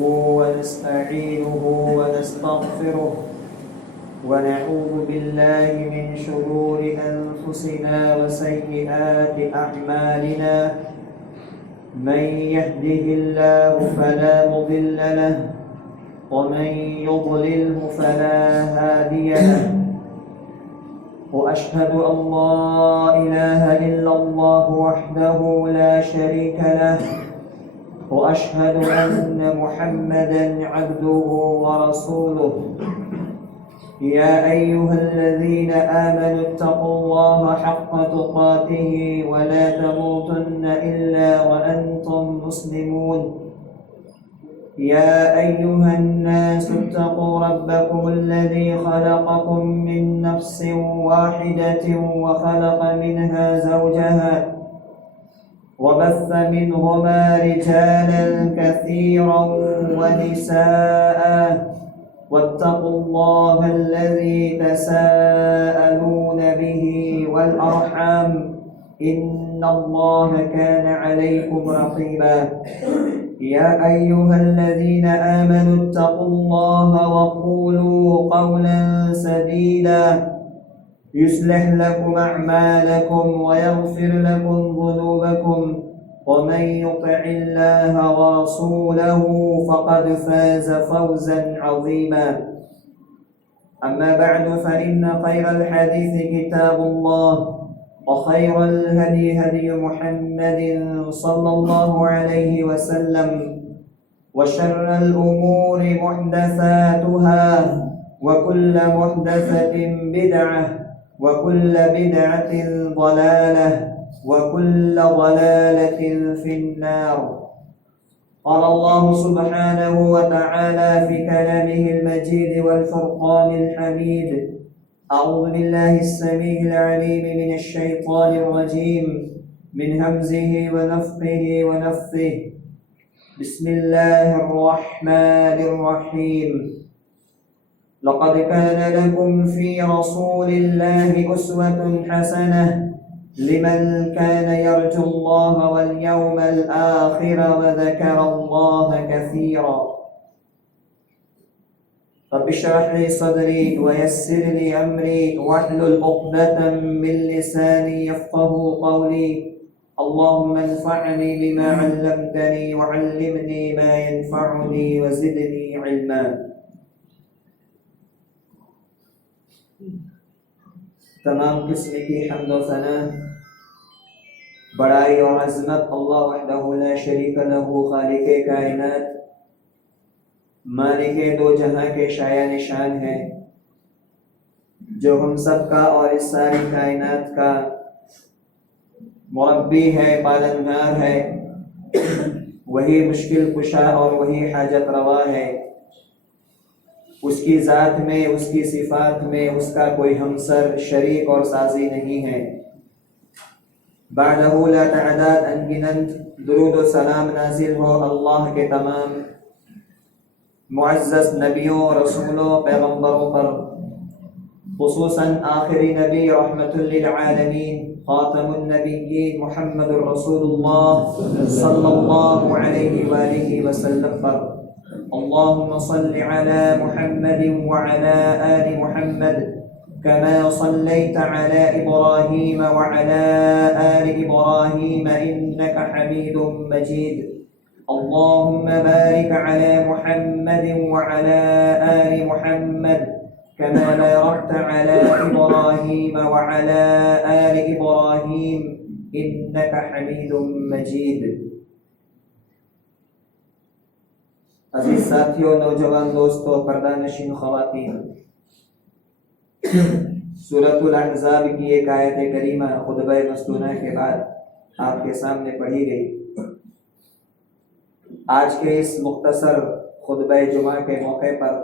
ونستعينه ونستغفره ونعوذ بالله من شرور أنفسنا وسيئات أعمالنا من يهده الله فلا مضل له ومن يضلله فلا هادي له وأشهد أن لا إله إلا الله وحده لا شريك له وأشهد أن محمدا عبده ورسوله يا أيها الذين آمنوا اتقوا الله حق تقاته ولا تموتن إلا وأنتم مسلمون يا أيها الناس اتقوا ربكم الذي خلقكم من نفس واحدة وخلق منها زوجها وبث منهما رجالا كثيرا ونساء واتقوا الله الذي تساءلون به والأرحام إن الله كان عليكم رقيبا يا أيها الذين آمنوا اتقوا الله وقولوا قولا سديدا يصلح لكم أعمالكم ويغفر لكم ذنوبكم ومن يطع الله ورسوله فقد فاز فوزا عظيما أما بعد فإن خير الحديث كتاب الله وخير الهدي هدي محمد صلى الله عليه وسلم وشر الأمور محدثاتها وكل محدثة بدعة وكل بدعة ضلالة وكل ضلالة في النار. قال الله سبحانه وتعالى في كلامه المجيد والفرقان الحميد: أعوذ بالله السميع العليم من الشيطان الرجيم من همزه ونفخه ونفثه. بسم الله الرحمن الرحيم. لقد كان لكم في رسول الله أسوة حسنة لمن كان يرجو الله واليوم الآخر وذكر الله كثيرا. رب اشرح لي صدري ويسر لي أمري واحلل عقدة من لساني يفقه قولي. اللهم انفعني بما علمتني وعلمني ما ينفعني وزدني علما. تمام قسم کی حمد و ثنا بڑائی اور عظمت اللہ وحدہ لا شریک لہ خالق کائنات مالک دو جہاں کے شایع نشان ہے، جو ہم سب کا اور اس ساری کائنات کا مربی ہے، پالنہار ہے، وہی مشکل کشا اور وہی حاجت روا ہے۔ اس کی ذات میں، اس کی صفات میں اس کا کوئی ہمسر، شریک اور سازی نہیں ہے۔ بعدہ لا تعداد انگنت درود و سلام نازل ہو اللہ کے تمام معزز نبیوں، رسولوں، پیغمبروں پر، خصوصاً آخری نبی رحمت للعالمین خاتم النبیین محمد رسول اللہ صلی اللہ علیہ وآلہ وسلم پر۔ اللهم صل على محمد وعلى آل محمد كما صليت على إبراهيم وعلى آل إبراهيم إنك حميد مجيد. اللهم بارك على محمد وعلى آل محمد كما باركت على إبراهيم وعلى آل إبراهيم إنك حميد مجيد. عزیز ساتھیوں، نوجوان دوستوں، پردہ نشین خواتین، سورۃ الاحزاب کی ایک آیت کریمہ خطبہ مستونہ کے بعد آپ کے سامنے پڑھی گئی۔ آج کے اس مختصر خطبہ جمعہ کے موقع پر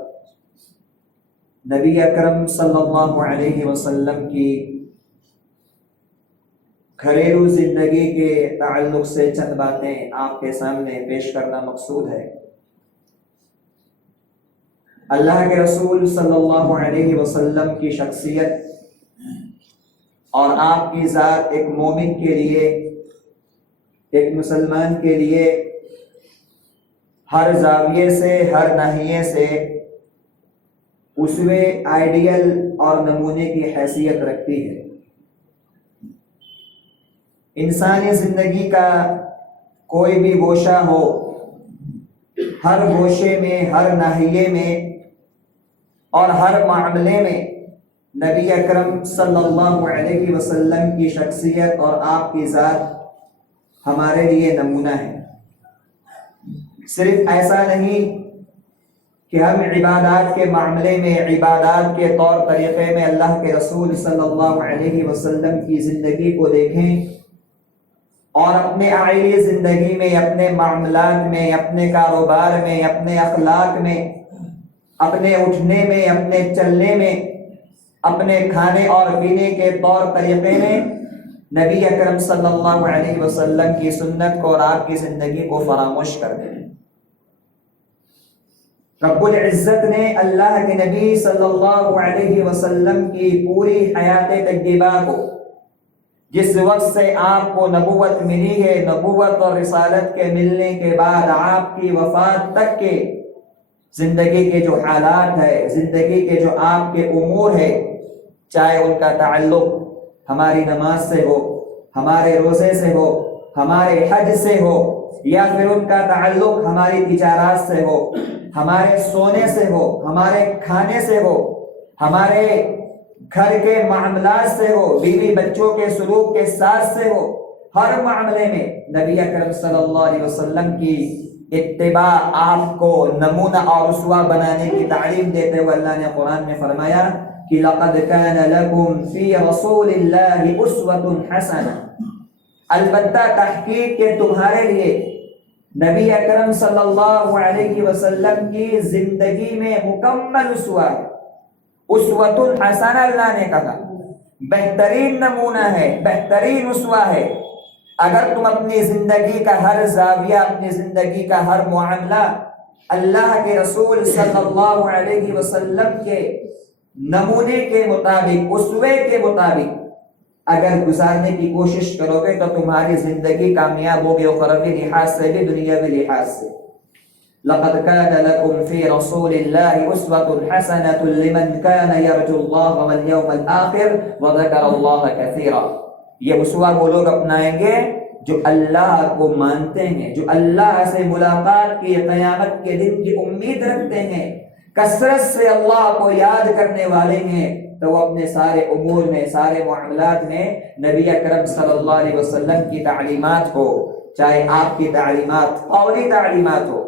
نبی اکرم صلی اللہ علیہ وسلم کی گھریلو زندگی کے تعلق سے چند باتیں آپ کے سامنے پیش کرنا مقصود ہے۔ اللہ کے رسول صلی اللہ علیہ وسلم کی شخصیت اور آپ کی ذات ایک مومن کے لیے، ایک مسلمان کے لیے ہر زاویے سے، ہر ناحیے سے اسوے، آئیڈیل اور نمونے کی حیثیت رکھتی ہے۔ انسانی زندگی کا کوئی بھی گوشہ ہو، ہر گوشے میں، ہر ناحیے میں اور ہر معاملے میں نبی اکرم صلی اللہ علیہ وسلم کی شخصیت اور آپ کی ذات ہمارے لیے نمونہ ہے۔ صرف ایسا نہیں کہ ہم عبادات کے معاملے میں، عبادات کے طور طریقے میں اللہ کے رسول صلی اللہ علیہ وسلم کی زندگی کو دیکھیں اور اپنے عائلی زندگی میں، اپنے معاملات میں، اپنے کاروبار میں، اپنے اخلاق میں، اپنے اٹھنے میں، اپنے چلنے میں، اپنے کھانے اور پینے کے طور طریقے میں نبی اکرم صلی اللہ علیہ وسلم کی سنت کو اور آپ کی زندگی کو فراموش کر دیں۔ رب العزت نے اللہ کے نبی صلی اللہ علیہ وسلم کی پوری حیات طیبہ کو، جس وقت سے آپ کو نبوت ملی ہے، نبوت اور رسالت کے ملنے کے بعد آپ کی وفات تک کے زندگی کے جو حالات ہے، زندگی کے جو آپ کے امور ہے، چاہے ان کا تعلق ہماری نماز سے ہو، ہمارے روزے سے ہو، ہمارے حج سے ہو، یا پھر ان کا تعلق ہماری تجارات سے ہو، ہمارے سونے سے ہو، ہمارے کھانے سے ہو، ہمارے گھر کے معاملات سے ہو، بیوی بچوں کے سلوک کے ساتھ سے ہو، ہر معاملے میں نبی اکرم صلی اللہ علیہ وسلم کی اتباع آپ کو نمونہ اور اسوہ بنانے کی تعلیم دیتے ہوئے اللہ نے قرآن میں فرمایا کہ لَقَدْ كَانَ لَكُمْ فِي رَسُولِ اللَّهِ أُسْوَةٌ حَسَنَةٌ، البتہ تحقیق کے تمہارے لیے نبی اکرم صلی اللہ علیہ وسلم کی زندگی میں مکمل اسوہ ہے۔ اسوۃ حسنہ اللہ نے کہا، بہترین نمونہ ہے، بہترین اسوہ ہے۔ اگر تم اپنی زندگی کا ہر زاویہ، اپنی زندگی کا ہر معاملہ اللہ کے رسول صلی اللہ علیہ وسلم کے نمونے کے مطابق، اسوے کے مطابق اگر گزارنے کی کوشش کرو گے تو تمہاری زندگی کامیاب ہوگی، اخروی لحاظ سے بھی، دنیاوی لحاظ سے۔ لَقَدْ كَانَ لَكُمْ فِي رَسُولِ اللَّهِ أُسْوَةٌ حَسَنَةٌ لِمَنْ كَانَ يَرْجُو اللَّهَ وَالْيَوْمَ الْآخِرَ وَذَكَرَ اللَّهَ كَثِيرًا۔ یہ اسوہ وہ لوگ اپنائیں گے جو اللہ کو مانتے ہیں، جو اللہ سے ملاقات کی، قیامت کے دن کی امید رکھتے ہیں، کثرت سے اللہ کو یاد کرنے والے ہیں، تو وہ اپنے سارے امور میں، سارے معاملات میں نبی اکرم صلی اللہ علیہ وسلم کی تعلیمات کو، چاہے آپ کی تعلیمات قولی تعلیمات ہو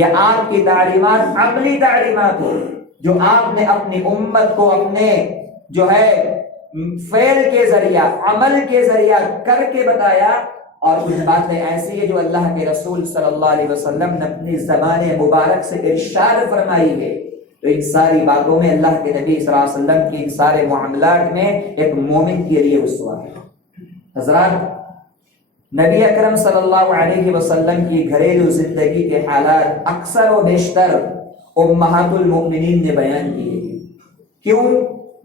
یا آپ کی تعلیمات عملی تعلیمات ہو، جو آپ نے اپنی امت کو اپنے جو ہے فعل کے ذریعہ، عمل کے ذریعہ کر کے بتایا، اور کچھ باتیں ایسی ہیں جو اللہ کے رسول صلی اللہ علیہ وسلم نے اپنی زبان مبارک سے ارشاد فرمائی ہے، تو ان ساری باتوں میں اللہ کے نبی صلی اللہ علیہ وسلم کی ان سارے معاملات میں ایک مومن کے لیے اسوہ ہے۔ حضرات، نبی اکرم صلی اللہ علیہ وسلم کی گھریلو زندگی کے حالات اکثر و بیشتر امہات المؤمنین نے بیان کیے۔ کیوں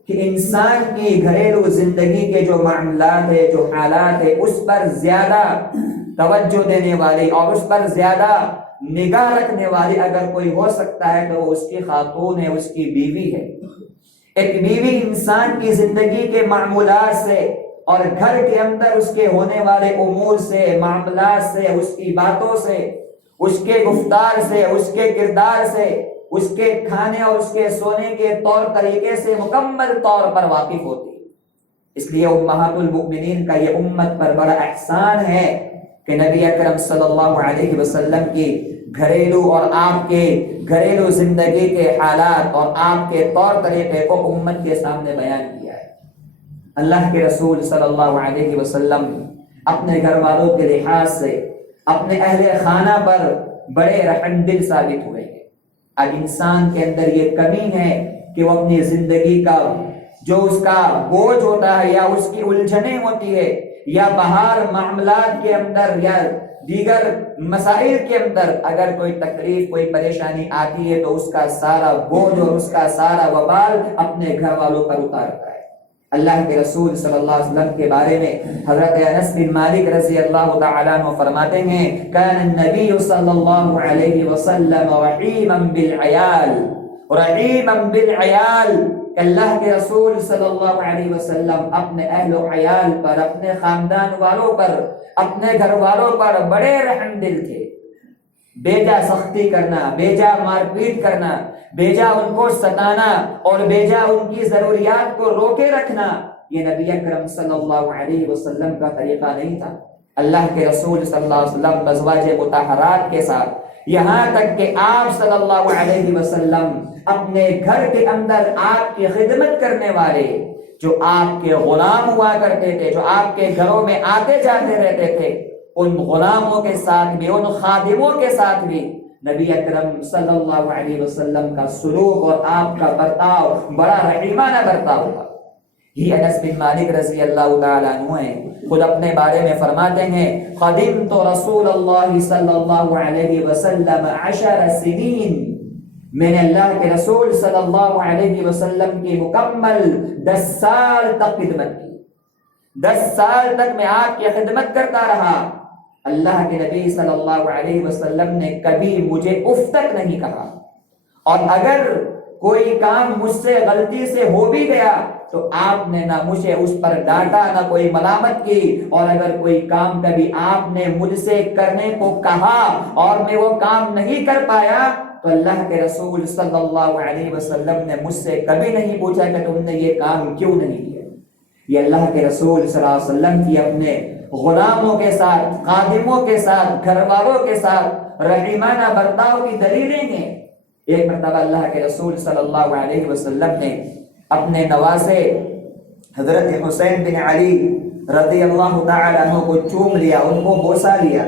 کہ انسان کی گھریلو زندگی کے جو معاملات ہے، جو حالات ہے، اس پر زیادہ توجہ دینے والی اور اس پر زیادہ نگاہ رکھنے والی اگر کوئی ہو سکتا ہے تو وہ اس کی خاتون ہے، اس کی بیوی ہے۔ ایک بیوی انسان کی زندگی کے معمولات سے اور گھر کے اندر اس کے ہونے والے امور سے، معاملات سے، اس کی باتوں سے، اس کے گفتار سے، اس کے کردار سے، اس کے کھانے اور اس کے سونے کے طور طریقے سے مکمل طور پر واقف ہوتی ہے۔ اس لیے امہات المؤمنین کا یہ امت پر بڑا احسان ہے کہ نبی اکرم صلی اللہ علیہ وسلم کی گھریلو اور آپ کے گھریلو زندگی کے حالات اور آپ کے طور طریقے کو امت کے سامنے بیان کیا ہے۔ اللہ کے رسول صلی اللہ علیہ وسلم اپنے گھر والوں کے لحاظ سے اپنے اہل خانہ پر بڑے رحم دل ثابت ہوئے ہیں۔ اب انسان کے اندر یہ کمی ہے کہ وہ اپنی زندگی کا جو اس کا بوجھ ہوتا ہے یا اس کی الجھنیں ہوتی ہے یا باہر معاملات کے اندر یا دیگر مسائل کے اندر اگر کوئی تکلیف، کوئی پریشانی آتی ہے تو اس کا سارا بوجھ اور اس کا سارا وبال اپنے گھر والوں پر اتارتا ہے۔ اللہ کے رسول صلی اللہ علیہ وسلم کے بارے میں حضرت انس بن مالک رضی اللہ تعالیٰ عنہ فرماتے ہیں کان النبی صلی اللہ علیہ وسلم رحیما بالعیال، رحیما بالعیال، اللہ کے رسول صلی اللہ علیہ وسلم اپنے اہل و عیال پر، اپنے خاندان والوں پر، اپنے گھر والوں پر بڑے رحم دل تھے۔ بیجا سختی کرنا، بیجا مار پیٹ کرنا، بیجا ان کو ستانا اور بیجا ان کی ضروریات کو روکے رکھنا، یہ نبی اکرم صلی اللہ علیہ وسلم کا طریقہ نہیں تھا۔ اللہ کے رسول صلی اللہ علیہ وسلم ازواج مطہرات کے ساتھ، یہاں تک کہ آپ صلی اللہ علیہ وسلم اپنے گھر کے اندر آپ کی خدمت کرنے والے جو آپ کے غلام ہوا کرتے تھے، جو آپ کے گھروں میں آتے جاتے رہتے تھے، ان غلاموں کے ساتھ بھی، ان خادموں کے ساتھ بھی نبی اکرم صلی اللہ علیہ وسلم کا سلوک اور آپ کا برتاؤ بڑا رحیمانہ برتاؤ تھا۔ یہ انس بن مالک رضی اللہ تعالیٰ عنہ ہیں، خود اپنے بارے میں فرماتے ہیں خدمت رسول اللہ صلی اللہ علیہ وسلم 10 سنین، میں نے اللہ کے رسول صلی اللہ علیہ وسلم کی مکمل 10 سال تک خدمت کی، 10 سال تک میں آپ کی خدمت کرتا رہا۔ اللہ کے نبی صلی اللہ علیہ وسلم نے کبھی مجھے اف تک نہیں کہا، اور اگر کوئی کام مجھ سے غلطی سے ہو بھی گیا تو آپ نے نہ مجھے اس پر ڈانٹا، نہ کوئی ملامت کی، اور اگر کوئی کام کبھی آپ نے مجھ سے کرنے کو کہا اور میں وہ کام نہیں کر پایا تو اللہ کے رسول صلی اللہ علیہ وسلم نے مجھ سے کبھی نہیں پوچھا کہ تم نے یہ کام کیوں نہیں کیا۔ یہ اللہ کے رسول صلی اللہ علیہ وسلم کی اپنے غلاموں کے ساتھ، خادموں کے ساتھ، گھر والوں کے ساتھ رحیمانہ برتاؤ کی دلیلیں ہیں۔ ایک مرتبہ اللہ کے رسول صلی اللہ علیہ وسلم نے اپنے نواسے حضرت حسین بن علی رضی اللہ تعالی عنہ کو چوم لیا، ان کو بوسہ لیا۔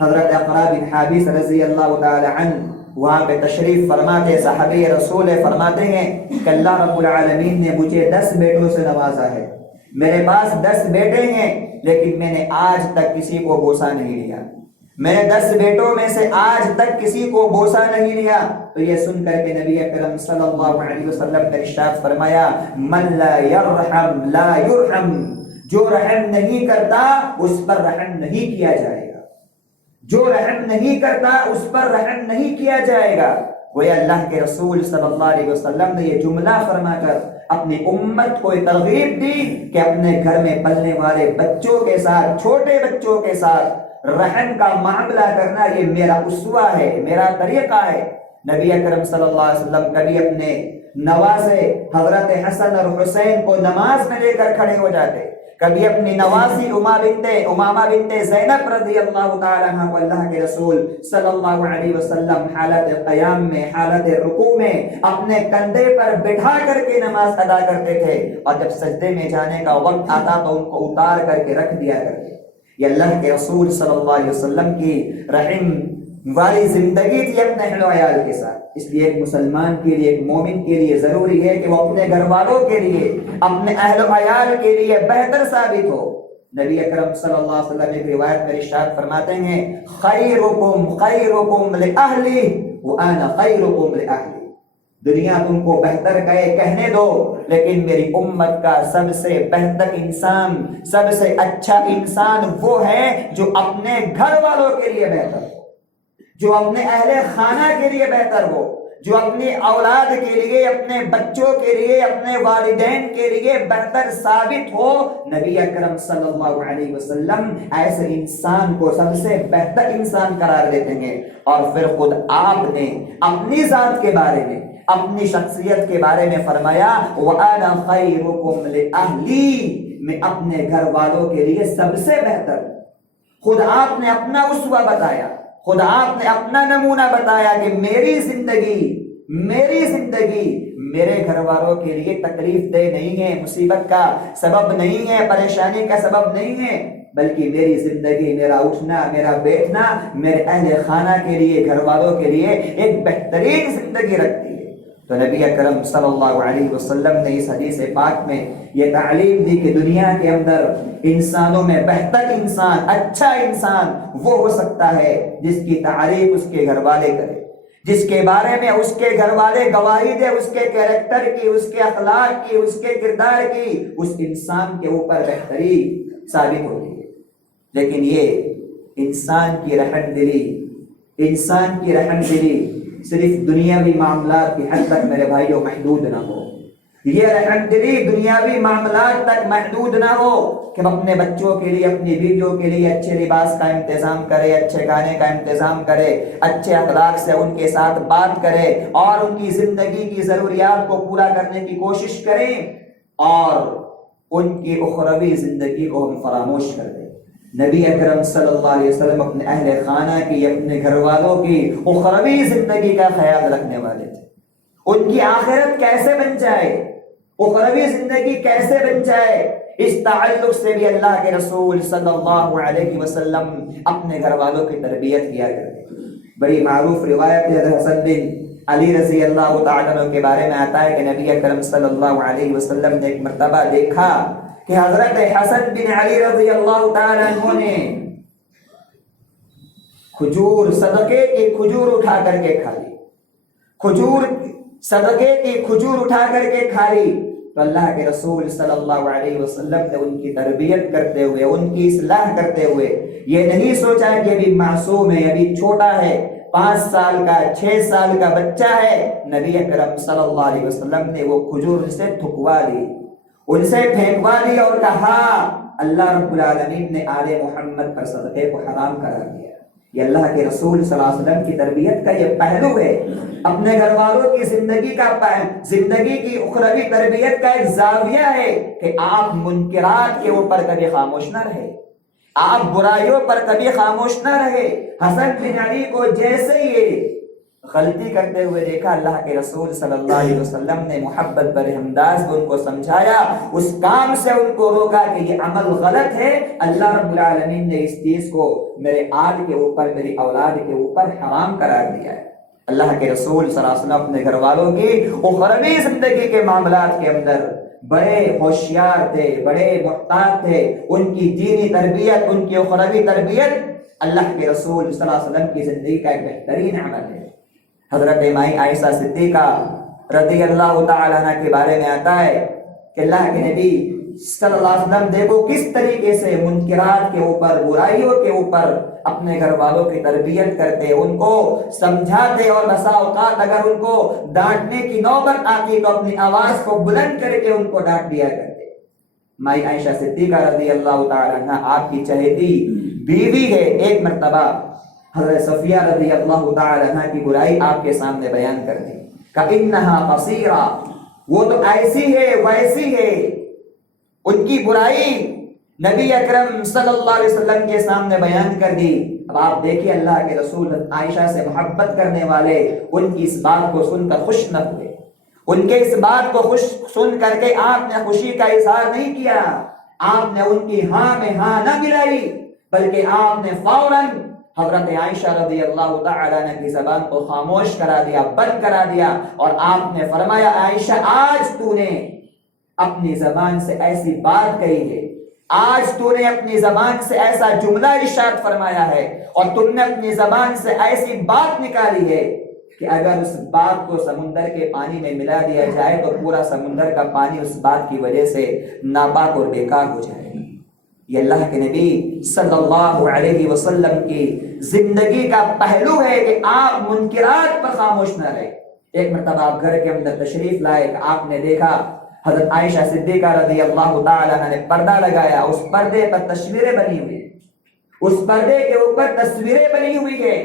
حضرت اقرا بن حابس رضی اللہ تعالی عنہ وہاں پہ تشریف فرماتے، صحابی رسول فرماتے ہیں کہ اللہ رب العالمین نے مجھے 10 بیٹوں سے نوازا ہے، میرے پاس 10 بیٹے ہیں لیکن میں نے آج تک کسی کو بوسہ نہیں لیا، میں نے 10 بیٹوں میں سے آج تک کسی کو بوسہ نہیں لیا۔ تو یہ سن کر کے نبی اکرم صلی اللہ علیہ وسلم نے ارشاد فرمایا من لا یرحم لا یرحم، جو رحم نہیں کرتا اس پر رحم نہیں کیا جائے گا، جو رحم نہیں کرتا اس پر رحم نہیں کیا جائے گا۔ وہ اللہ کے رسول صلی اللہ علیہ وسلم نے یہ جملہ فرما کر اپنی امت کو ترغیب دی کہ اپنے گھر میں پلنے والے بچوں کے ساتھ، چھوٹے بچوں کے ساتھ رحم کا معاملہ کرنا یہ میرا اسوہ ہے، میرا طریقہ ہے۔ نبی اکرم صلی اللہ علیہ وسلم کبھی اپنے نواسے حضرت حسن اور حسین کو نماز میں لے کر کھڑے ہو جاتے، کبھی اپنی نواسی امامہ بنت زینب رضی اللہ تعالی عنہ کو اللہ کے رسول صلی اللہ علیہ وسلم حالت قیام میں، حالت رکوع میں اپنے کندھے پر بٹھا کر کے نماز ادا کرتے تھے، اور جب سجدے میں جانے کا وقت آتا تو ان کو اتار کر کے رکھ دیا کرتے۔ یہ اللہ کے رسول صلی اللہ علیہ وسلم کی رحم والی زندگی تھی اپنے اہل و عیال کے ساتھ۔ اس لیے ایک مسلمان کے لیے، ایک مومن کے لیے ضروری ہے کہ وہ اپنے گھر والوں کے لیے، اپنے اہل و عیال کے لیے بہتر ثابت ہو۔ نبی اکرم صلی اللہ علیہ وسلم ایک روایت میں ارشاد فرماتے ہیں خیرکم خیرکم لأہلی وانا خیرکم لأہلی، دنیا تم کو بہتر کہنے دو لیکن میری امت کا سب سے بہتر انسان، سب سے اچھا انسان وہ ہے جو اپنے گھر والوں کے لیے بہتر ہو، جو اپنے اہل خانہ کے لیے بہتر ہو، جو اپنی اولاد کے لیے، اپنے بچوں کے لیے، اپنے والدین کے لیے بہتر ثابت ہو۔ نبی اکرم صلی اللہ علیہ وسلم ایسے انسان کو سب سے بہتر انسان قرار دیتے ہیں، اور پھر خود آپ نے اپنی ذات کے بارے میں، اپنی شخصیت کے بارے میں فرمایا وَأَنَا خَيْرُكُمْ لِأَهْلِي، میں اپنے گھر والوں کے لیے سب سے بہتر۔ خود آپ نے اپنا اسوہ بتایا، خود آپ نے اپنا نمونہ بتایا کہ میری زندگی میرے گھر والوں کے لیے تکلیف دہ نہیں ہے، مصیبت کا سبب نہیں ہے، پریشانی کا سبب نہیں ہے، بلکہ میری زندگی، میرا اٹھنا، میرا بیٹھنا میرے اہل خانہ کے لیے، گھر والوں کے لیے ایک بہترین زندگی رکھتی ہے۔ تو نبی اکرم صلی اللہ علیہ وسلم نے اس حدیث پاک میں یہ تعلیم دی کہ دنیا کے اندر انسانوں میں بہتر انسان، اچھا انسان وہ ہو سکتا ہے جس کی تعریف اس کے گھر والے کرے، جس کے بارے میں اس کے گھر والے گواہی دے اس کے کیریکٹر کی، اس کے اخلاق کی، اس کے کردار کی، اس انسان کے اوپر بہتری ثابت ہوتی ہے۔ لیکن یہ انسان کی رحم دلی صرف دنیاوی معاملات کی حد تک میرے بھائیوں محدود نہ ہو۔ یہ رحم دلی دنیاوی معاملات تک محدود نہ ہو کہ ہم اپنے بچوں کے لیے، اپنی بیویوں کے لیے اچھے لباس کا انتظام کرے، اچھے کھانے کا انتظام کرے، اچھے اخلاق سے ان کے ساتھ بات کرے اور ان کی زندگی کی ضروریات کو پورا کرنے کی کوشش کریں، اور ان کی اخروی زندگی کو ہم فراموش کر دیں۔ نبی اکرم صلی اللہ علیہ وسلم اپنے اہل خانہ کی، اپنے گھر والوں کی اخروی زندگی کا خیال رکھنے والے تھے۔ ان کی آخرت کیسے بن جائے، اخروی زندگی کیسے بن جائے، اس تعلق سے بھی اللہ کے رسول صلی اللہ علیہ وسلم اپنے گھر والوں کی تربیت کیا کرتے۔ بڑی معروف روایت ہے حسن بن علی رضی اللہ تعالیٰ عنہ کے بارے میں آتا ہے کہ نبی اکرم صلی اللہ علیہ وسلم نے ایک مرتبہ دیکھا کہ حضرت حسن بن علی رضی اللہ تعالیٰ عنہ نے کھجور، صدقے کی کھجور اٹھا کر کے کھا لی، صدقے کی کھجور اٹھا کر کے کھا لی۔ تو اللہ کے رسول صلی اللہ علیہ وسلم نے ان کی تربیت کرتے ہوئے، ان کی اصلاح کرتے ہوئے یہ نہیں سوچا کہ ابھی معصوم ہے، ابھی چھوٹا ہے، 5 سال کا 6 سال کا بچہ ہے۔ نبی اکرم صلی اللہ علیہ وسلم نے وہ کھجور ان سے تھکوا لی، ان سے پھینکوا لی اور کہا اللہ رب العالمین نے آل محمد پر صدقے کو حرام قرار دیا۔ یہ اللہ کے رسول صلی اللہ علیہ وسلم کی تربیت کا یہ پہلو ہے، اپنے گھر والوں کی زندگی کی اخروی تربیت کا ایک زاویہ ہے کہ آپ منکرات کے اوپر کبھی خاموش نہ رہے، آپ برائیوں پر کبھی خاموش نہ رہے۔ حسن بن علی کو جیسے یہ غلطی کرتے ہوئے دیکھا، اللہ کے رسول صلی اللہ علیہ وسلم نے محبت پر انداز میں ان کو سمجھایا، اس کام سے ان کو روکا کہ یہ عمل غلط ہے، اللہ رب العالمین نے اس چیز کو میرے آل کے اوپر، میری اولاد کے اوپر حرام قرار دیا ہے۔ اللہ کے رسول صلی اللہ علیہ وسلم اپنے گھر والوں کی اخروی زندگی کے معاملات کے اندر بڑے ہوشیار تھے، بڑے محتاط تھے۔ ان کی دینی تربیت، ان کی اخروی تربیت اللہ کے رسول صلی اللہ علیہ وسلم کی زندگی کا ایک بہترین عمل ہے۔ حضرت مائی عائشہ صدیقہ رضی اللہ تعالیٰ عنہ کے بارے میں آتا ہے کہ اللہ کے نبی صلی اللہ علیہ وسلم دیکھو کس طریقے سے منکرات کے اوپر، برائیوں کے اوپر اپنے گھر والوں کی تربیت کرتے، ان کو سمجھاتے، اور بسا اوقات اگر ان کو ڈانٹنے کی نوبت آتی تو اپنی آواز کو بلند کر کے ان کو ڈانٹ دیا کرتے۔ مائی عائشہ صدیقہ رضی اللہ تعالیٰ عنہ آپ کی چہیتی بیوی ہے۔ ایک مرتبہ حضرت صفیہ رضی اللہ تعالیٰ عنہ کی برائی آپ کے سامنے بیان کر دی کہ انہا قصیرہ، وہ تو ایسی ہے ویسی ہے۔ ان کی برائی نبی اکرم صلی اللہ علیہ وسلم کے سامنے بیان کر دی۔ اب آپ دیکھیے اللہ کے رسول عائشہ سے محبت کرنے والے ان کی اس بات کو سن کر خوش نہ ہوئے، ان کے اس بات کو خوش سن کر کے آپ نے خوشی کا اظہار نہیں کیا، آپ نے ان کی ہاں میں ہاں نہ ملائی، بلکہ آپ نے فوراً حضرت عائشہ رضی اللہ تعالیٰ عنہ کی زبان کو خاموش کرا دیا، بند کرا دیا، اور آپ نے فرمایا عائشہ آج تو نے اپنی زبان سے ایسی بات کہی ہے، آج تو نے اپنی زبان سے ایسا جملہ ارشاد فرمایا ہے، اور تم نے اپنی زبان سے ایسی بات نکالی ہے کہ اگر اس بات کو سمندر کے پانی میں ملا دیا جائے تو پورا سمندر کا پانی اس بات کی وجہ سے ناپاک اور بیکار ہو جائے گا۔ یہ اللہ کے نبی صلی اللہ علیہ وسلم کی زندگی کا پہلو ہے کہ آپ منکرات پر خاموش نہ رہے۔ ایک مرتبہ آپ گھر کے اندر تشریف لائے کہ آپ نے دیکھا حضرت عائشہ صدیقہ رضی اللہ تعالیٰ عنہ نے پردہ لگایا، اس پردے پر تصویریں بنی ہوئی، اس پردے کے اوپر تصویریں بنی ہوئی ہے۔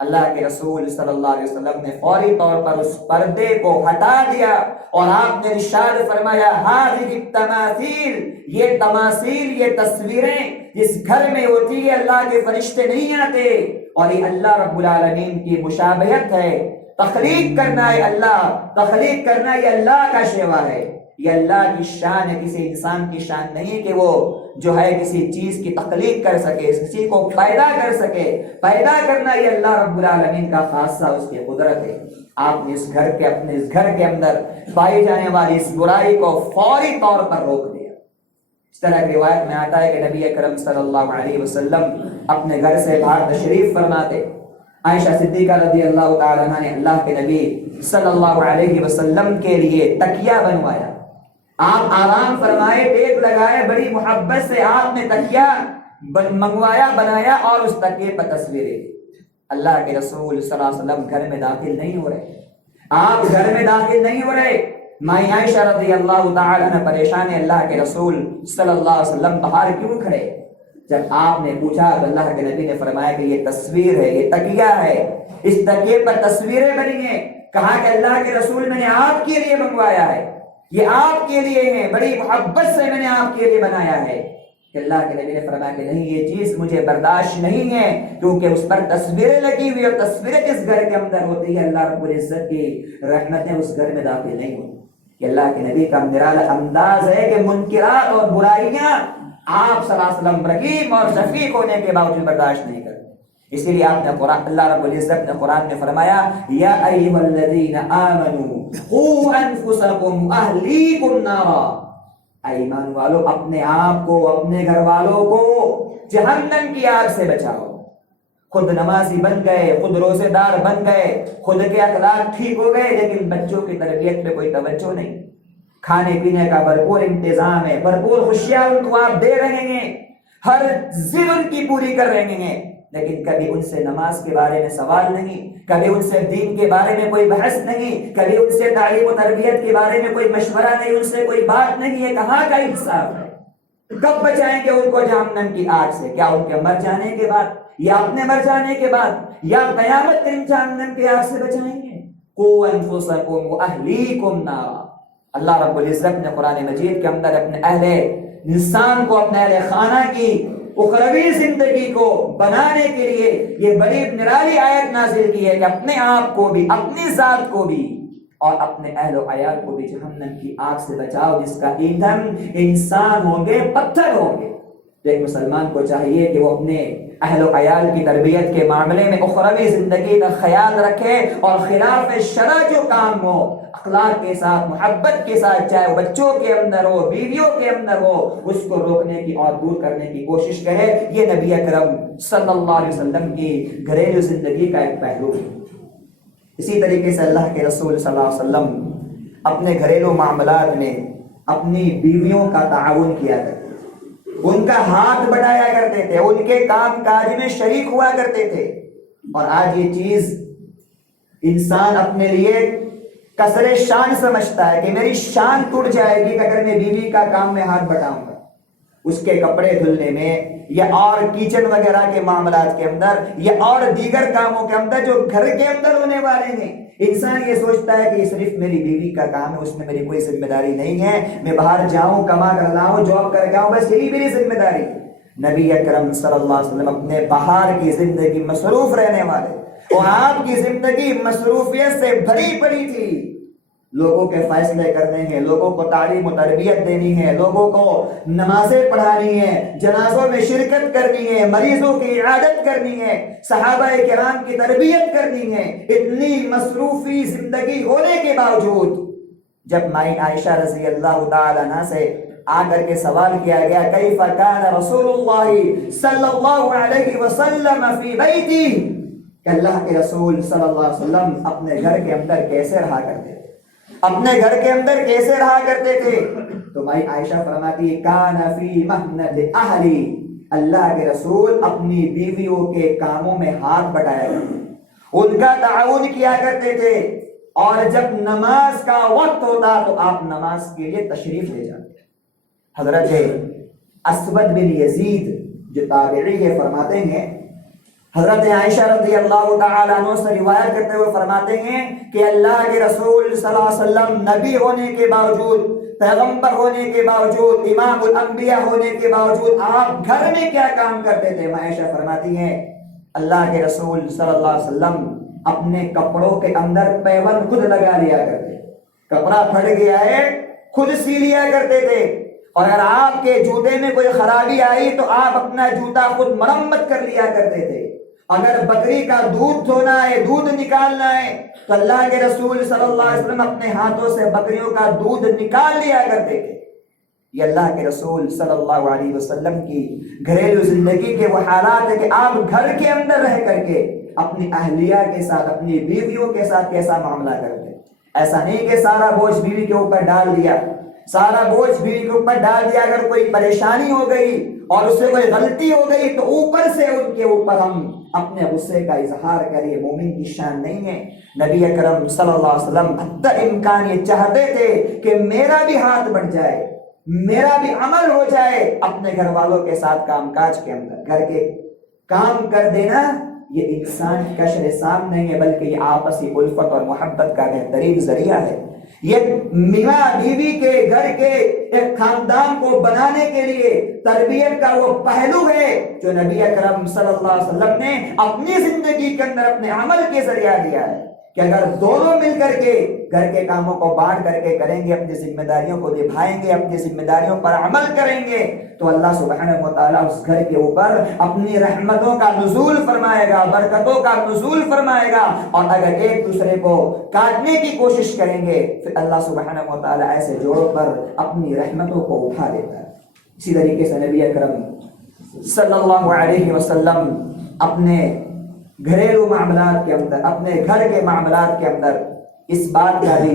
اللہ کے رسول صلی اللہ علیہ وسلم نے فوری طور پر اس پردے کو ہٹا دیا اور آپ نے ارشاد فرمایا ہذہ التماثیل، یہ تماثیل، یہ تصویریں جس گھر میں ہوتی ہے اللہ کے فرشتے نہیں آتے، اور یہ اللہ رب العالمین کی مشابہت ہے، تخلیق کرنا ہے، اللہ تخلیق کرنا یہ اللہ کا شیوا ہے، یہ اللہ کی شان ہے، کسی انسان کی شان نہیں کہ وہ جو ہے کسی چیز کی تخلیق کر سکے، کسی کو پیدا کر سکے۔ پیدا کرنا یہ اللہ رب العالمین کا خاصہ، اس کی قدرت ہے۔ آپ نے اس گھر کے اپنے اس گھر کے اندر پائی جانے والی اس برائی کو فوری طور پر روک دیا۔ اس طرح کی روایت میں آتا ہے کہ نبی اکرم صلی اللہ علیہ وسلم اپنے گھر سے باہر تشریف فرماتے، عائشہ صدیقہ رضی اللہ تعالی عنہ نے اللہ کے نبی صلی اللہ علیہ وسلم کے لیے تکیہ بنوایا. آپ آرام فرمائے, ٹیک لگائے, بڑی محبت سے آپ نے تکیہ منگوایا, بنایا, اور اس تکیے پر تصویریں. اللہ کے رسول صلی اللہ علیہ وسلم گھر میں داخل نہیں ہو رہے, آپ گھر میں داخل نہیں ہو رہے. مائی عائشہ رضی اللہ تعالی عنہ پریشان ہے, اللہ کے رسول صلی اللہ علیہ وسلم باہر کیوں کھڑے؟ جب آپ نے پوچھا تو اللہ کے نبی نے فرمایا کہ یہ تصویر ہے, یہ تکیہ ہے, اس تکیے پر تصویریں بنی ہیں. کہا کہ اللہ کے رسول میں نے آپ کے لیے منگوایا ہے, یہ آپ کے لیے ہے, بڑی محبت سے میں نے آپ کے لیے بنایا ہے. کہ اللہ کے نبی نے فرمایا کہ نہیں, یہ چیز مجھے برداشت نہیں ہے, کیونکہ اس پر تصویریں لگی ہوئی, اور تصویریں جس گھر کے اندر ہوتی ہے اللہ رب العزت کی رحمتیں اس گھر میں داخل نہیں ہوتی. کہ اللہ کے نبی کا نرالا انداز ہے کہ منکرات اور برائیاں آپ صلی اللہ علیہ وسلم رحیم اور شفیق ہونے کے باوجود برداشت نہیں کرتے. اسی لیے آپ نے قرآن, اللہ رب العزت نے قرآن میں فرمایا یا ایھا الذین آمنوا قوا انفسکم واہلیکم نارا, ایمان والو اپنے آپ کو, اپنے گھر والوں کو جہنم کی آگ سے بچاؤ. خود نمازی بن گئے, خود روزے دار بن گئے, خود کے اخلاق ٹھیک ہو گئے, لیکن بچوں کی تربیت پہ کوئی توجہ نہیں. کھانے پینے کا بھرپور انتظام ہے, بھرپور خوشیاں ان کو آپ دے رہے ہیں, ہر ضد ان کی پوری کر رہے ہیں, لیکن کبھی ان سے نماز کے بارے میں سوال نہیں, کبھی ان سے دین کے بارے میں کوئی بحث نہیں, کبھی ان سے تعلیم و تربیت کے بارے میں کوئی مشورہ نہیں, ان سے کوئی بات نہیں ہے. کہاں کا انصاف ہے؟ کب بچائیں گے ان کو جہنم کی آگ سے؟ کیا ان کے مر جانے کے بعد, یا اپنے مر جانے کے بعد, یا قیامت کے دن جہنم کی آگ سے بچائیں گے؟ قوا انفسکم واہلیکم نارا. اللہ رب العزت نے قرآن مجید کے اندر اپنے اہل انسان کو, اپنے اہل خانہ کی اخروی زندگی کو بنانے کے لیے یہ بڑی نرالی آیت نازل کی ہے کہ اپنے آپ کو بھی, اپنی ذات کو بھی, اور اپنے اہل و عیال کو بھی جہنم کی آگ سے بچاؤ, جس کا ایندھن انسان ہوں گے, پتھر ہوں گے. تو ایک مسلمان کو چاہیے کہ وہ اپنے اہل و عیال کی تربیت کے معاملے میں اخروی زندگی کا خیال رکھے, اور خلاف شرع جو کام ہو اخلاق کے ساتھ, محبت کے ساتھ, چاہے وہ بچوں کے اندر ہو, بیویوں کے اندر ہو, اس کو روکنے کی اور دور کرنے کی کوشش کرے. یہ نبی اکرم صلی اللہ علیہ وسلم کی گھریلو زندگی کا ایک پہلو ہے. اسی طریقے سے اللہ کے رسول صلی اللہ علیہ وسلم اپنے گھریلو معاملات میں اپنی بیویوں کا تعاون کیا کرتے تھے, ان کا ہاتھ بڑھایا کرتے تھے, ان کے کام کاج میں شریک ہوا کرتے تھے. اور آج یہ چیز انسان اپنے لیے کسر شان سمجھتا ہے کہ میری شان ٹوٹ جائے گی اگر میں بیوی کا کام میں ہاتھ بٹاؤں گا, اس کے کپڑے دھلنے میں, یا اور کچن وغیرہ کے معاملات کے اندر, یا اور دیگر کاموں کے اندر جو گھر کے اندر ہونے والے ہیں. انسان یہ سوچتا ہے کہ یہ صرف میری بیوی کا کام ہے, اس میں میری کوئی ذمہ داری نہیں ہے, میں باہر جاؤں, کما کر لاؤں, جاب کر کے آؤں, بس یہی میری ذمہ داری. نبی اکرم صلی اللہ علیہ وسلم اپنے باہر کی زندگی مصروف رہنے والے, اور آپ کی زندگی مصروفیت سے بھری پڑی تھی. لوگوں کے فیصلے کرنے ہیں, لوگوں کو تعلیم و تربیت دینی ہے, لوگوں کو نمازیں پڑھانی ہے, جنازوں میں شرکت کرنی ہے, مریضوں کی عیادت کرنی ہے, صحابہ کرام کی تربیت کرنی ہے. اتنی مصروفی زندگی ہونے کے باوجود جب مائی عائشہ رضی اللہ تعالی عنہ سے آ کر کے سوال کیا گیا کیف کان رسول اللہ صلی اللہ علیہ وسلم فی بیتی, کہ اللہ کے رسول صلی اللہ علیہ وسلم اپنے گھر کے اندر کیسے رہا کرتے تھے, اپنے گھر کے اندر کیسے رہا کرتے تھے؟ تو مائی عائشہ فرماتی ہے کان فی مہنۃ اہلی, اللہ کے رسول اپنی بیویوں کے کاموں میں ہاتھ بٹایا کرتے, ان کا تعاون کیا کرتے تھے, اور جب نماز کا وقت ہوتا تو آپ نماز کے لیے تشریف لے جاتے. حضرت اسود بن یزید جو تابعی ہے فرماتے ہیں, حضرت عائشہ رضی اللہ تعالیٰ عنہ سے روایت کرتے ہوئے فرماتے ہیں کہ اللہ کے رسول صلی اللہ علیہ وسلم نبی ہونے کے باوجود, پیغمبر ہونے کے باوجود, امام الانبیاء ہونے کے باوجود آپ گھر میں کیا کام کرتے تھے؟ عائشہ فرماتی ہیں اللہ کے رسول صلی اللہ علیہ وسلم اپنے کپڑوں کے اندر پیوند خود لگا لیا کرتے, کپڑا پھٹ گیا ہے خود سی لیا کرتے تھے, اور اگر آپ کے جوتے میں کوئی خرابی آئی تو آپ اپنا جوتا خود مرمت کر لیا کرتے تھے. اگر بکری کا دودھ دھونا ہے, دودھ نکالنا ہے, تو اللہ کے رسول صلی اللہ علیہ وسلم اپنے ہاتھوں سے بکریوں کا دودھ نکال لیا کرتے تھے. یہ اللہ کے رسول صلی اللہ علیہ وسلم کی گھریلو زندگی کے وہ حالات ہے کہ آپ گھر کے اندر رہ کر کے اپنی اہلیہ کے ساتھ، اپنی بیویوں کے ساتھ کیسا معاملہ کرتے. ایسا نہیں کہ سارا بوجھ بیوی کے اوپر ڈال دیا، سارا بوجھ بیوی کے اوپر ڈال دیا. اگر کوئی پریشانی ہو گئی اور اس سے کوئی غلطی ہو گئی تو اوپر سے ان کے اوپر ہم اپنے غصے کا اظہار کریں. مومن کی شان نہیں ہے. نبی اکرم صلی اللہ علیہ وسلم حتی امکان یہ چاہتے تھے کہ میرا بھی ہاتھ بڑھ جائے، میرا بھی عمل ہو جائے اپنے گھر والوں کے ساتھ کام کاج کے اندر. گھر کے کام کر دینا یہ انسان کا شرسام نہیں ہے، بلکہ یہ آپسی الفت اور محبت کا بہترین ذریعہ ہے. یہ میاں بیوی کے گھر کے ایک خاندان کو بنانے کے لیے تربیت کا وہ پہلو ہے جو نبی اکرم صلی اللہ علیہ وسلم نے اپنی زندگی کے اندر اپنے عمل کے ذریعہ دیا ہے کہ اگر دونوں مل کر کے گھر کے کاموں کو بانٹ کر کے کریں گے، اپنی ذمہ داریوں کو نبھائیں گے، اپنی ذمہ داریوں پر عمل کریں گے، تو اللہ سبحانہ و تعالیٰ اس گھر کے اوپر اپنی رحمتوں کا نزول فرمائے گا، برکتوں کا نزول فرمائے گا. اور اگر ایک دوسرے کو کاٹنے کی کوشش کریں گے پھر اللہ سبحانہ و تعالیٰ ایسے جوڑوں پر اپنی رحمتوں کو اٹھا دیتا ہے. اسی طریقے سے نبی اکرم صلی اللہ علیہ وسلم اپنے گھریلو معاملات کے اندر، اپنے گھر کے معاملات کے اندر اس بات کا بھی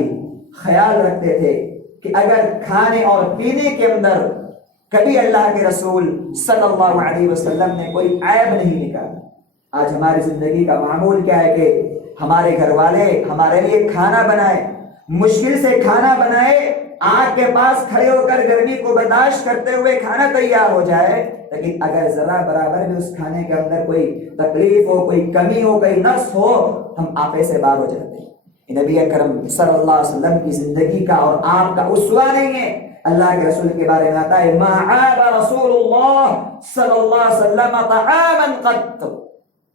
خیال رکھتے تھے کہ اگر کھانے اور پینے کے اندر کبھی اللہ کے رسول صلی اللہ علیہ وسلم نے کوئی عیب نہیں نکالا. آج ہماری زندگی کا معمول کیا ہے کہ ہمارے گھر والے ہمارے لیے کھانا بنائے، مشکل سے کھانا بنائے، آگ کے پاس کھڑے ہو کر گرمی کو برداشت کرتے ہوئے کھانا تیار ہو جائے، لیکن اگر ذرا برابر بھی اس کھانے کے اندر کوئی تکلیف ہو، کوئی کمی ہو، کوئی نقص ہو، ہم آپے سے باہر ہو جاتے ہیں. نبی اکرم صلی اللہ علیہ وسلم کی زندگی کا اور آپ کا اسوہ نہیں ہے. اللہ کے رسول کے بارے میں آتا ہے ما عاب رسول اللہ صلی اللہ علیہ وسلم طعاما قط.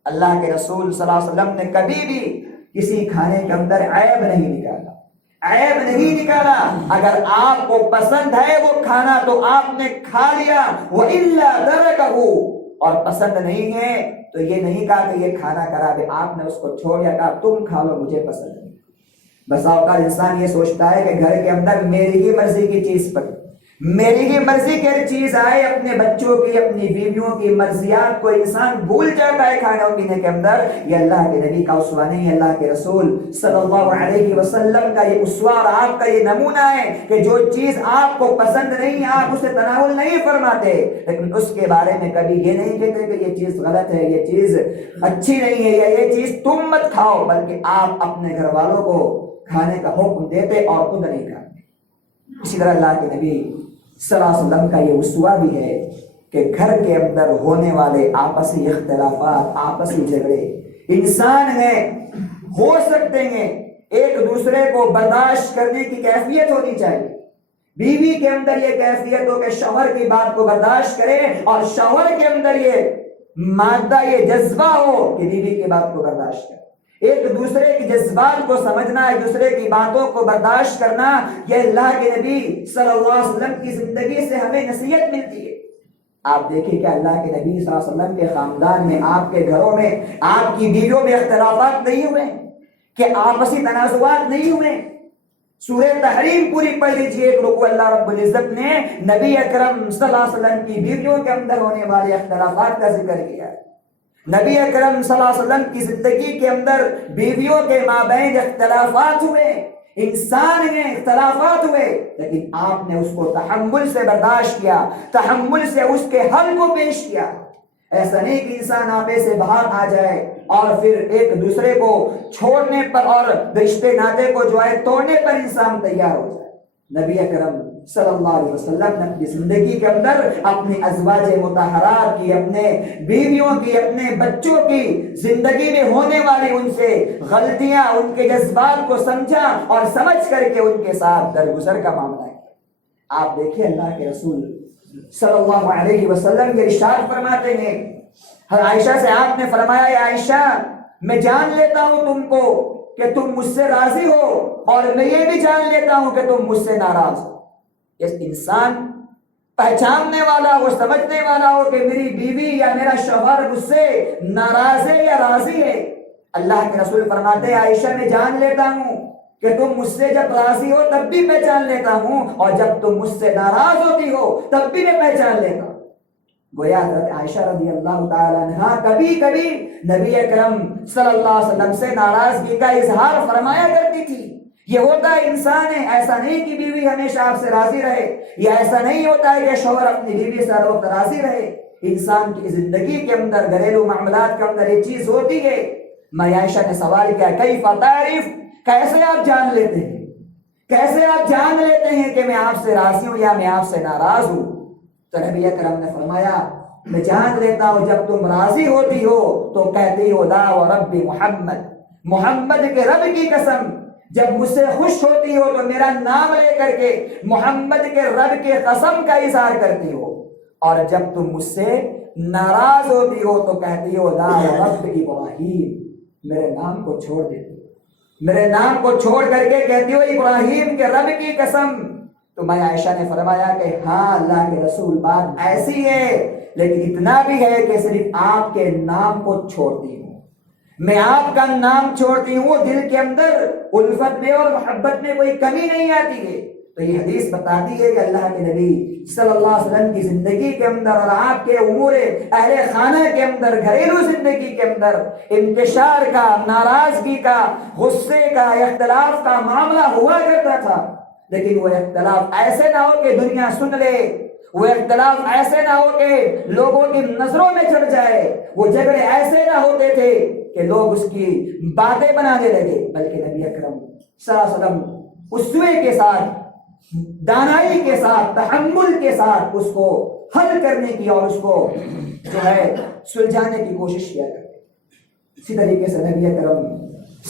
اللہ کے رسول صلی اللہ علیہ وسلم نے کبھی بھی کسی کھانے کے اندر عیب نہیں نکالا، عیب نہیں نکالا. اگر آپ کو پسند ہے وہ کھانا تو آپ نے کھا لیا، وَإِلَّا تَرَكَهُ، اور پسند نہیں ہے تو یہ نہیں کہا کہ یہ کھانا خراب ہے، آپ نے اس کو چھوڑ دیا، کہا تم کھا لو مجھے پسند نہیں. بس اوقات انسان یہ سوچتا ہے کہ گھر کے اندر میری ہی مرضی کی چیز پر، میری ہی مرضی کی چیز آئے، اپنے بچوں کی، اپنی بیویوں کی مرضیات کو انسان بھول جاتا ہے کھانے اور پینے کے اندر. یہ اللہ کے نبی کا اسوہ نہیں ہے. اللہ کے رسول صلی اللہ علیہ وسلم کا یہ اسوہ اور آپ کا یہ نمونہ ہے کہ جو چیز آپ کو پسند نہیں، آپ اسے تناول نہیں فرماتے، لیکن اس کے بارے میں کبھی یہ نہیں کہتے کہ یہ چیز غلط ہے، یہ چیز اچھی نہیں ہے، یا یہ چیز تم مت کھاؤ، بلکہ آپ اپنے گھر والوں کو کھانے کا حکم دیتے اور خود نہیں کھاتے. اسی طرح اللہ کے نبی صلی اللہ علیہ وسلم کا یہ اسوہ بھی ہے کہ گھر کے اندر ہونے والے آپسی اختلافات، آپسی جھگڑے انسان ہیں، ہو سکتے ہیں، ایک دوسرے کو برداشت کرنے کی کیفیت ہونی چاہیے. بیوی کے اندر یہ کیفیت ہو کہ شوہر کی بات کو برداشت کرے، اور شوہر کے اندر یہ مادہ، یہ جذبہ ہو کہ بیوی کی بات کو برداشت کرے. ایک دوسرے کے جذبات کو سمجھنا، ایک دوسرے کی باتوں کو برداشت کرنا، یہ اللہ کے نبی صلی اللہ علیہ وسلم کی زندگی سے ہمیں نصیحت ملتی ہے. آپ دیکھیں کہ اللہ کے نبی صلی اللہ علیہ وسلم کے خاندان میں، آپ کے گھروں میں، آپ کی بیویوں میں اختلافات نہیں ہوئے کہ آپسی تنازعات نہیں ہوئے. سورہ تحریم پوری پڑھ لیجیے، ایک رکوع اللہ رب العزت نے نبی اکرم صلی اللہ علیہ وسلم کی بیویوں کے اندر ہونے والے اختلافات کا ذکر کیا ہے. نبی اکرم صلی اللہ علیہ وسلم کی زندگی کے اندر بیویوں کے مابین اختلافات ہوئے، انسان ہیں، اختلافات ہوئے، لیکن آپ نے اس کو تحمل سے برداشت کیا، تحمل سے اس کے حل کو پیش کیا. ایسا نہیں کہ انسان آپے سے باہر آ جائے اور پھر ایک دوسرے کو چھوڑنے پر اور رشتے ناطے کو جو ہے توڑنے پر انسان تیار ہو جائے. نبی اکرم صلی اللہ علیہ وسلم نے اپنی زندگی کے اندر اپنے ازواج مطہرات کی، اپنے بیویوں کی، اپنے بچوں کی زندگی میں ہونے والی ان سے غلطیاں، ان کے جذبات کو سمجھا اور سمجھ کر کے ان کے ساتھ درگزر کا معاملہ ہے. آپ دیکھیں اللہ کے رسول صلی اللہ علیہ وسلم یہ ارشاد فرماتے ہیں، عائشہ سے آپ نے فرمایا، اے عائشہ میں جان لیتا ہوں تم کو کہ تم مجھ سے راضی ہو، اور میں یہ بھی جان لیتا ہوں کہ تم مجھ سے ناراض ہو. اس انسان پہچاننے والا ہو، سمجھنے والا ہو کہ میری بیوی یا میرا شوہر مجھ سے ناراض ہے یا راضی ہے. اللہ کے رسول فرماتے ہیں، عائشہ میں جان لیتا ہوں کہ تم مجھ سے جب راضی ہو تب بھی پہچان لیتا ہوں، اور جب تم مجھ سے ناراض ہوتی ہو تب بھی میں پہچان لیتا ہوں. گویا حضرت عائشہ رضی اللہ تعالیٰ عنہا کبھی کبھی نبی اکرم صلی اللہ علیہ وسلم سے ناراضگی کا اظہار فرمایا کرتی تھی. یہ ہوتا ہے انسان ہے، ایسا نہیں کہ بیوی ہمیشہ آپ سے راضی رہے، یا ایسا نہیں ہوتا ہے کہ شوہر اپنی بیوی سے ہر وقت راضی رہے. انسان کی زندگی کے اندر، گھریلو معاملات کے اندر یہ چیز ہوتی ہے. میں عائشہ نے سوال کیا کیف تعرف، کیسے آپ جان لیتے ہیں، کیسے آپ جان لیتے ہیں کہ میں آپ سے راضی ہوں یا میں آپ سے ناراض ہوں؟ تو نبی اکرم نے فرمایا میں جان لیتا ہوں جب تم راضی ہوتی ہو تو کہتی ہو لا و رب محمد، محمد کے رب کی قسم. جب مجھ سے خوش ہوتی ہو تو میرا نام لے کر کے محمد کے رب کے قسم کا اظہار کرتی ہو، اور جب تم مجھ سے ناراض ہوتی ہو تو کہتی ہو لا و رب ابراہیم، میرے نام کو چھوڑ دیتی ہو، میرے نام کو چھوڑ کر کے کہتی ہو ابراہیم کے رب کی قسم. تو میں عائشہ نے فرمایا کہ ہاں اللہ کے رسول بات ایسی ہے، لیکن اتنا بھی ہے کہ صرف آپ کے نام کو چھوڑتی ہوں، میں آپ کا نام چھوڑتی ہوں، دل کے اندر الفت میں اور محبت میں کوئی کمی نہیں آتی ہے. تو یہ حدیث بتاتی ہے کہ اللہ کے نبی صلی اللہ علیہ وسلم کی زندگی کے اندر اور آپ کے امور اہل خانہ کے اندر، گھریلو زندگی کے اندر انتشار کا، ناراضگی کا، غصے کا، اختلاف کا معاملہ ہوا کرتا تھا. لیکن وہ اختلاف ایسے نہ ہو کہ دنیا سن لے، وہ اختلاف ایسے نہ ہو کہ لوگوں کی نظروں میں چڑھ جائے، وہ جھگڑے ایسے نہ ہوتے تھے کہ لوگ اس کی باتیں بنانے لگے، بلکہ نبی اکرم صلی اللہ علیہ وسلم اسوے کے ساتھ، دانائی کے ساتھ، تحمل کے ساتھ اس کو حل کرنے کی اور اس کو جو ہے سلجھانے کی کوشش کیا کرتے. اسی طریقے سے نبی اکرم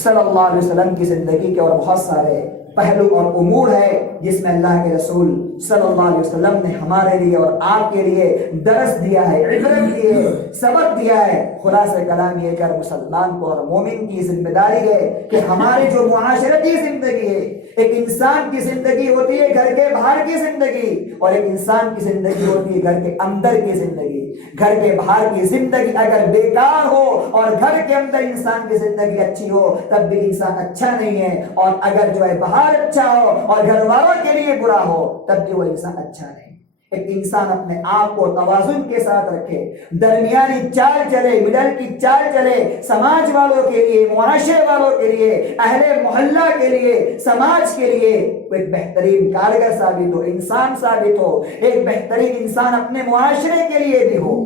صلی اللہ علیہ وسلم کی زندگی کے اور بہت سارے پہلو اور امور ہے جس میں اللہ کے رسول صلی اللہ علیہ وسلم نے ہمارے لیے اور آپ کے لیے درس دیا ہے، عبرت دی ہے، سبق دیا ہے. خلاصہ کلام یہ کہ ہر مسلمان کو اور مومن کی ذمہ داری ہے کہ ہماری جو معاشرتی زندگی ہے، ایک انسان کی زندگی ہوتی ہے گھر کے باہر کی زندگی، اور ایک انسان کی زندگی ہوتی ہے گھر کے اندر کی زندگی. گھر کے باہر کی زندگی اگر بیکار ہو اور گھر کے اندر انسان کی زندگی اچھی ہو تب بھی انسان اچھا نہیں ہے، اور اگر جو ہے باہر اچھا ہو اور گھر والوں کے لیے برا ہو تب بھی وہ انسان اچھا نہیں. ایک انسان اپنے آپ کو توازن کے ساتھ رکھے، درمیانی چال چلے، مڈل کی چال چلے، سماج والوں کے لیے، معاشرے والوں کے لیے، اہل محلہ کے لیے، سماج کے لیے وہ ایک بہترین کارگر ثابت ہو، انسان ثابت ہو، ایک بہترین انسان اپنے معاشرے کے لیے بھی ہو.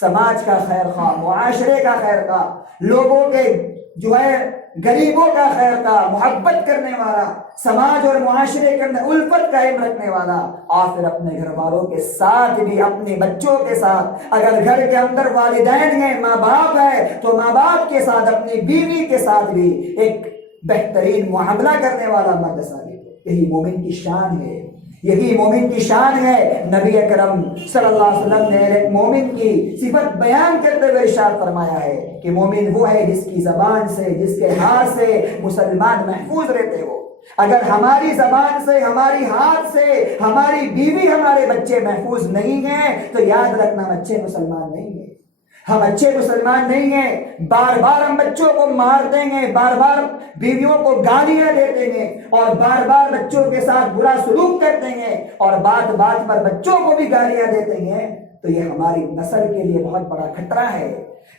سماج کا خیر خواہ، معاشرے کا خیر خواہ، لوگوں کے جو ہے غریبوں کا خیر کا محبت کرنے والا، سماج اور معاشرے کے اندر الفت قائم رکھنے والا، اور پھر اپنے گھر والوں کے ساتھ بھی، اپنے بچوں کے ساتھ، اگر گھر کے اندر والدین ہیں، ماں باپ ہے تو ماں باپ کے ساتھ، اپنی بیوی کے ساتھ بھی ایک بہترین معاملہ کرنے والا مرد ثابت ہو. یہی مومن کی شان ہے، یہی مومن کی شان ہے. نبی اکرم صلی اللہ علیہ وسلم نے ایک مومن کی صفت بیان کرتے ہوئے ارشاد فرمایا ہے کہ مومن وہ ہے جس کی زبان سے، جس کے ہاتھ سے مسلمان محفوظ رہتے ہو. اگر ہماری زبان سے، ہماری ہاتھ سے، ہماری بیوی، ہمارے بچے محفوظ نہیں ہیں تو یاد رکھنا ہم اچھے مسلمان نہیں ہیں، ہم اچھے مسلمان نہیں ہیں. بار بار ہم بچوں کو مار دیں گے، بار بار بیویوں کو گالیاں دے دیں گے، اور بار بار بچوں کے ساتھ برا سلوک کر دیں گے، اور بات بات پر بچوں کو بھی گالیاں دے دیں گے، تو یہ ہماری نسل کے لیے بہت بڑا خطرہ ہے،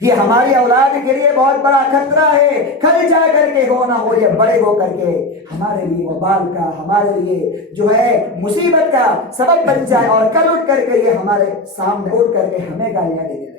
یہ ہماری اولاد کے لیے بہت بڑا خطرہ ہے. کل جا کر کے ہو نہ ہو یہ بڑے ہو کر کے ہمارے لیے وبال کا، ہمارے لیے جو ہے مصیبت کا سبب بن جائے، اور کل اٹھ کر کے یہ ہمارے سامنے اٹھ کر کے ہمیں گالیاں دینے لگے.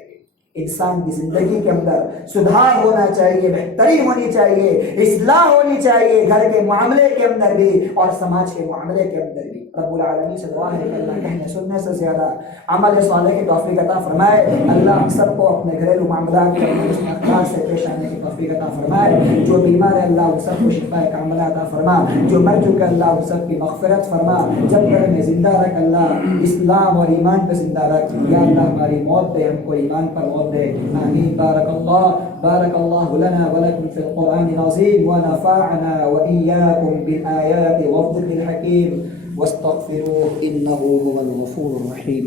انسان کی زندگی کے اندر سدھار ہونا چاہیے، بہتری ہونی چاہیے، اصلاح ہونی چاہیے، گھر کے معاملے کے اندر بھی اور سماج کے معاملے کے اندر بھی. رب العالمین سے دعا ہے کہ اللہ کہنے سننے سے زیادہ عمل صالح کی توفیق عطا فرمائے. اللہ ہم سب کو اپنے گھریلو معاملات کے اندر اس اخلاق سے پیش آنے کی توفیق عطا فرمائے. جو بیمار ہے اللہ ان سب کو شفا کاملہ عطا فرما، جو مر چکے اللہ ان سب کی مغفرت فرما. جب گھر میں زندہ رکھ اللہ، اسلام اور ایمان پہ زندہ رکھ. یا اللہ ہماری موت دے، ہم کو ایمان پر موت دے. آمین. بارك الله لنا ولكم في القرآن العظيم، ونفعنا وإياكم بالآيات والذكر الحكيم، واستغفروه إنه هو الغفور الرحيم.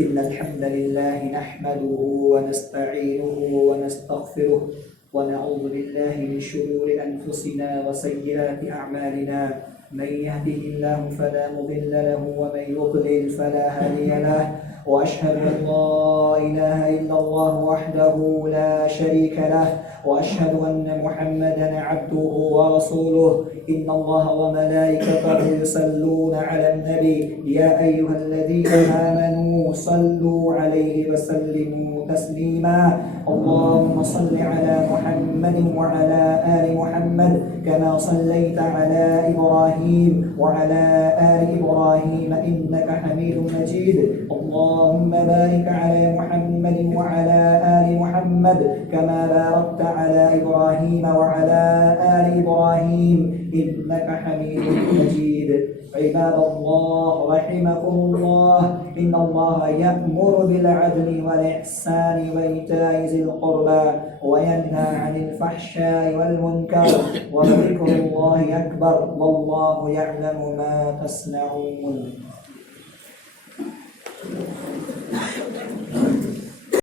إن الحمد لله نحمده ونستعينه ونستغفره ونعوذ بالله من شرور أنفسنا وسيئات أعمالنا من يهده الله فلا مضل له ومن يضلل فلا هادي له وأشهد أن لا إله إلا الله وحده لا شريك له وأشهد أن محمدا عبده ورسوله إن الله وملائكته يصلون على النبي يا أيها الذين آمنوا صلوا عليه وسلموا تسليما اللهم صل على محمد وعلى آل محمد كما صليت على إبراهيم وعلى آل إبراهيم إنك حميد مجيد اللهم بارك على محمد وعلى آل محمد كما باركت على إبراهيم وعلى آل إبراهيم إنك حميد مجيد عباد الله رحمكم الله إن الله يأمر بالعدل والإحسان وإيتاء ذي القربى وينهى عن الفحشاء والمنكر وذكر الله أكبر والله يعلم ما تصنعون